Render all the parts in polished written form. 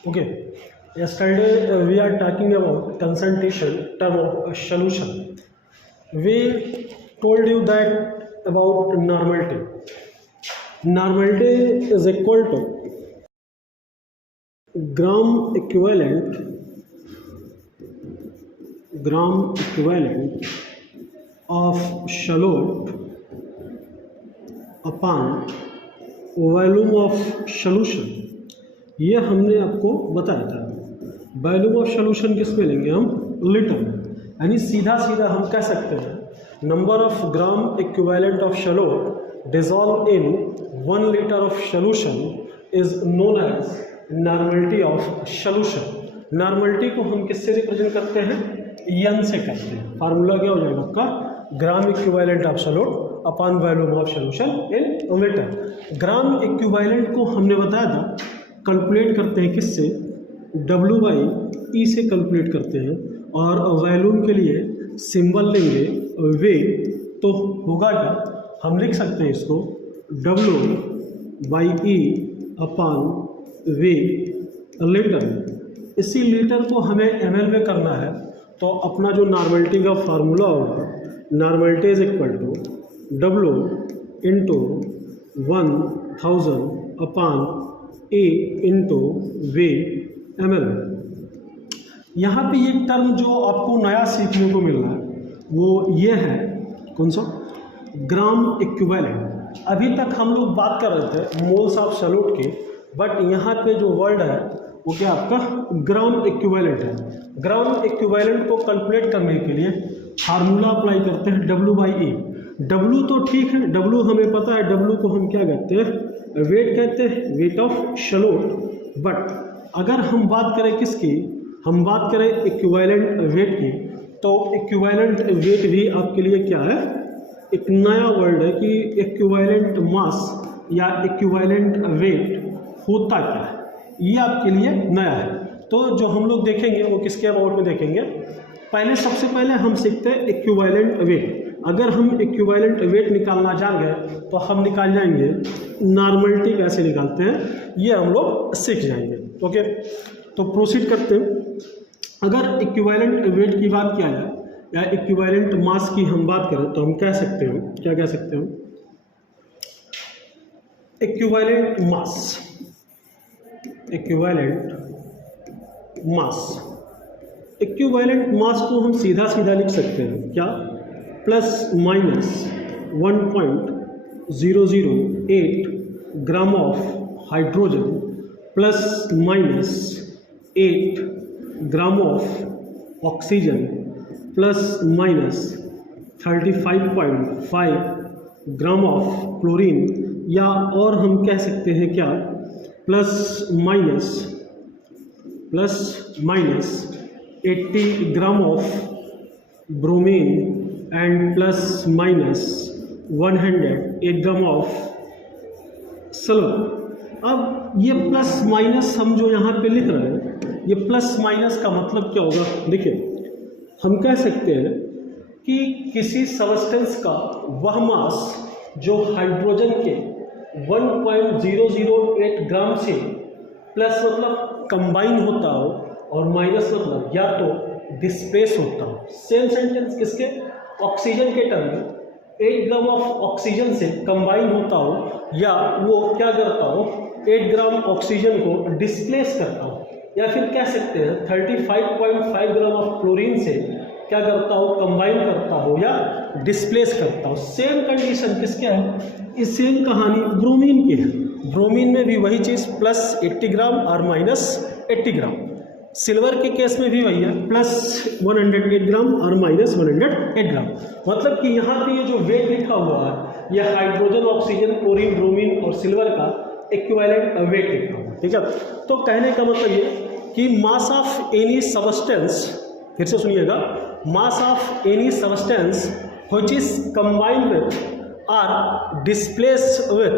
Okay. Yesterday we are talking about concentration term of solution. We told you that about normality. Normality is equal to gram equivalent of shallot upon volume of solution. ये हमने आपको बताया था। Volume of solution किस में लेंगे हम? Litre में। यानी सीधा सीधा हम कह सकते हैं number of gram equivalent of solute dissolve in 1 litre of solution is known as normality of solution. Normality को हम किससे रिप्रेजेंट करते हैं? एन से करते हैं। फार्मूला क्या हो जाएगा आपका? ग्राम equivalent of shallot upon volume of solution in litre. Gram equivalent को हमने बताया था कैलकुलेट करते हैं किससे? W/E से कैलकुलेट करते हैं। और वॉल्यूम के लिए सिंबल लेंगे वे, तो होगा क्या? हम लिख सकते हैं इसको W/E अपॉन वे लीटर। इसी लीटर को हमें ml में करना है, तो अपना जो नॉर्मलिटी का फार्मूला होगा, normality is equal to W into 1000 upon A into V ml। यहाँ पे ये टर्म जो आपको नया सीखने को मिल रहा है वो ये है, कौन सा? Gram equivalent. अभी तक हम लोग बात कर रहे थे मोल्स ऑफ सॉल्यूट के, बट यहाँ पे जो वर्ड है वो क्या आपका? ग्राम इक्विवेलेंट है। ग्राम इक्विवेलेंट को कैलकुलेट करने के लिए फार्मूला अप्लाई करते हैं W/E। W तो ठीक है, W हमें पता है, W को हम क्या कहते हैं? वेट कहते हैं, वेट ऑफ शैलोट। बट अगर हम बात करें किसकी? हम बात करें इक्विवेलेंट वेट की, तो इक्विवेलेंट वेट भी आपके लिए क्या है? एक नया वर्ड है कि इक्विवेलेंट मास या इक्विवेलेंट वेट होता क्या है, ये आपके लिए नया है। तो जो हम लोग देखेंगे वो किसके अबाउट में देखेंगे? पहले सबसे पहले हम सीखते हैं इक्विवेलेंट वेट। अगर हम इक्विवेलेंट वेट निकालना जान गए तो हम निकाल जाएंगे नॉर्मलिटी कैसे निकालते हैं, ये हम लोग सीख जाएंगे। ओके, तो प्रोसीड करते हैं। अगर इक्विवेलेंट वेट की बात किया जाए या इक्विवेलेंट मास की हम बात करें तो हम कह सकते हो, क्या कह सकते हो? Equivalent mass, equivalent mass. Equivalent mass को हम सीधा सीधा लिख सकते हैं क्या? Plus minus 1.008 gram of hydrogen plus minus 8 gram of oxygen plus minus 35.5 gram of chlorine, या और हम कह सकते हैं क्या? Plus minus 80 gram of bromine and plus minus 108 gram of silver. अब ये प्लस माइनस हम जो यहाँ पे लिख रहे हैं, ये प्लस माइनस का मतलब क्या होगा? देखिए, हम कह सकते हैं कि किसी सबस्टेंस का वह मास जो हाइड्रोजन के 1.008 ग्राम से प्लस मतलब कंबाइन होता हो, और माइनस मतलब या तो डिस्प्लेस होता हो। सेम सेंटेंस किसके? ऑक्सीजन के टर्म में 8 ग्राम ऑफ ऑक्सीजन से कंबाइन होता हो, या वो क्या करता हो? 8 ग्राम ऑक्सीजन को डिस्प्लेस करता हो, या फिर कह सकते हैं 35.5 ग्राम ऑफ क्लोरीन से क्या करता हो? कंबाइन करता हो या डिस्प्लेस करता हो। सेम कंडीशन किसके है? इस सेम कहानी ब्रोमीन की है। ब्रोमीन में भी वही चीज़, प्लस 80 ग्राम और माइनस 80 ग्राम। सिल्वर के केस में भी वही है, प्लस 108 ग्राम और माइनस 108 ग्राम। मतलब कि यहाँ पे ये जो वेट लिखा हुआ है, यह हाइड्रोजन, ऑक्सीजन, क्लोरीन, ब्रोमीन और सिल्वर का इक्विवेलेंट वेट लिखा हुआ है। ठीक है, तो कहने का मतलब ये कि मास ऑफ एनी सबस्टेंस, फिर से सुनिएगा, mass of any substance which is combined with or displace with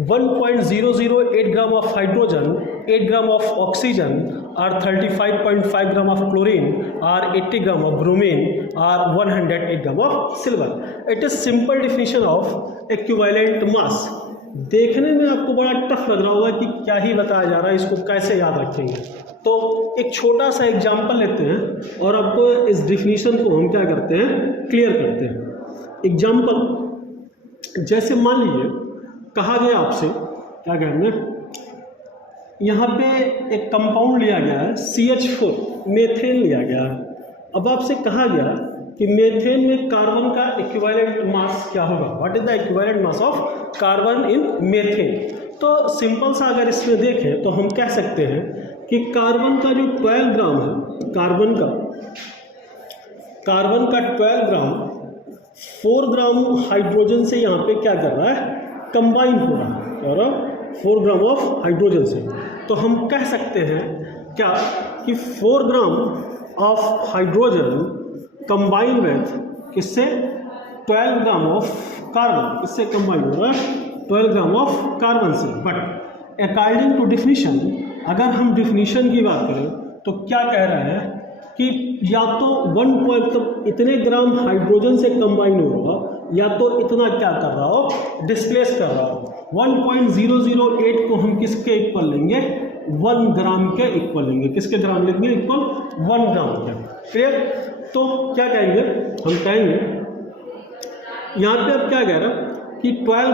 1.008 gram of hydrogen, 8 gram of oxygen or 35.5 gram of chlorine और 80 ग्राम ऑफ ब्रोमीन और 108 gram of silver. It is simple definition of equivalent mass. देखने में आपको बड़ा tough लग रहा होगा कि क्या ही बताया जा रहा है, इसको कैसे याद रखेंगे। तो एक छोटा सा एग्जाम्पल लेते हैं और आपको इस डिफिनीशन को हम क्या करते हैं, क्लियर करते हैं। एग्जाम्पल जैसे मान लीजिए कहा गया आपसे, क्या कहेंगे, यहाँ पे एक कंपाउंड लिया गया है CH4, मेथेन लिया गया है। अब आपसे कहा गया कि मेथेन में कार्बन का इक्विवेलेंट मास क्या होगा, what is the equivalent mass of carbon in methane. तो सिंपल सा अगर इसमें देखें तो हम कह सकते हैं कि कार्बन का जो 12 ग्राम है, कार्बन का 12 ग्राम 4 ग्राम हाइड्रोजन से यहाँ पे क्या कर रहा है, कंबाइन हो रहा है, क्या हो रहा है, 4 ग्राम ऑफ हाइड्रोजन से। तो हम कह सकते हैं क्या कि 4 ग्राम ऑफ हाइड्रोजन कंबाइन विथ किससे, 12 ग्राम ऑफ कार्बन, किससे कंबाइन हो रहा है, 12 ग्राम ऑफ कार्बन से। बट अकॉर्डिंग टू डिफिनीशन, अगर हम डिफिनीशन की बात करें तो क्या कह रहे हैं कि या तो 1 इतने ग्राम हाइड्रोजन से कंबाइन हो रहा हो, या तो इतना क्या कर रहा हो, डिस्प्लेस कर रहा हो। 1.008 को हम किसके इक्वल लेंगे, 1 ग्राम के इक्वल लेंगे। किसके ग्राम लेंगे, इक्वल 1 ग्राम के। क्लियर। तो क्या कहेंगे, हम कहेंगे यहाँ पे अब क्या कह रहा है कि 12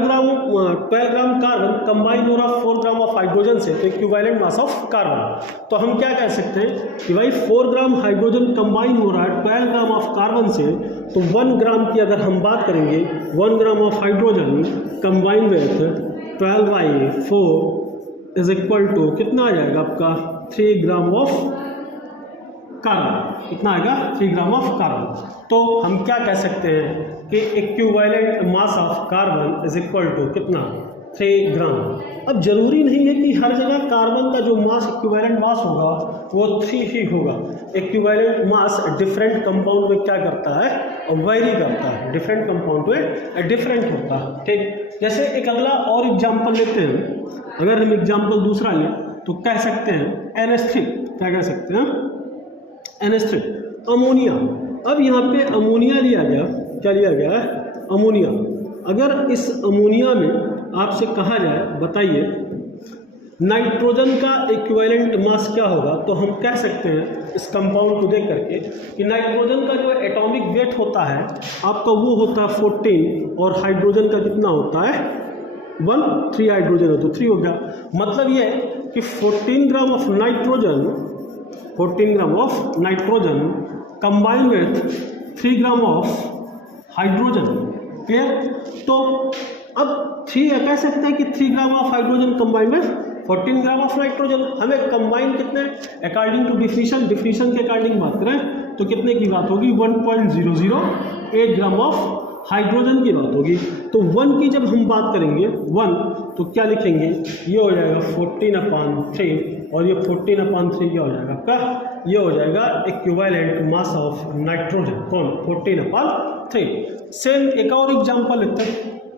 ग्राम कार्बन कंबाइन हो रहा 4 ग्राम ऑफ हाइड्रोजन से, तो इक्विवेलेंट मास ऑफ कार्बन। तो हम क्या कह सकते हैं कि भाई 4 ग्राम हाइड्रोजन कंबाइन हो रहा है 12 ग्राम ऑफ कार्बन से, तो 1 ग्राम की अगर हम बात करेंगे, 1 gram of hydrogen combine with 12/4 is equal to कितना आ जाएगा आपका, 3 ग्राम ऑफ कार्बन। कितना आएगा, 3 ग्राम ऑफ कार्बन। तो हम क्या कह सकते हैं कि equivalent mass of carbon is equal to कितना, 3 ग्राम। अब जरूरी नहीं है कि हर जगह कार्बन का जो मास इक्विवेलेंट मास होगा वो 3 ही होगा। इक्विवेलेंट मास डिफरेंट कंपाउंड में क्या करता है, वेरी करता है, डिफरेंट कंपाउंड में डिफरेंट होता है। ठीक, जैसे एक अगला और एग्जाम्पल लेते हैं। अगर हम एग्जाम्पल दूसरा लें तो कह सकते हैं NH3, क्या कह सकते हैं, NH3 अमोनिया। अब यहाँ पे अमोनिया लिया गया, क्या लिया गया है, अमोनिया। अगर इस अमोनिया में आपसे कहा जाए बताइए नाइट्रोजन का इक्विवेलेंट मास क्या होगा, तो हम कह सकते हैं इस कंपाउंड को देख करके कि नाइट्रोजन का जो एटॉमिक वेट होता है आपका वो होता है 14, और हाइड्रोजन का कितना होता है 1, 3 हाइड्रोजन है तो 3 हो गया। मतलब ये कि 14 gram of nitrogen combine with 3 gram of hydrogen. Clear. तो अब 3 कह सकते हैं कि 3 ग्राम of hydrogen combine with 14 gram of nitrogen. हमें कंबाइन कितने, अकॉर्डिंग टू डिफिनीशन के अकॉर्डिंग बात करें तो कितने की बात होगी, 1.008 ग्राम ऑफ हाइड्रोजन की बात होगी। तो 1 की जब हम बात करेंगे 1, तो क्या लिखेंगे, ये हो जाएगा 14/3, और ये 14/3 क्या हो जाएगा आपका, ये हो जाएगा इक्विवेलेंट मास ऑफ नाइट्रोजन। कौन, 14/3। सेम एक और एग्जांपल लेते हैं।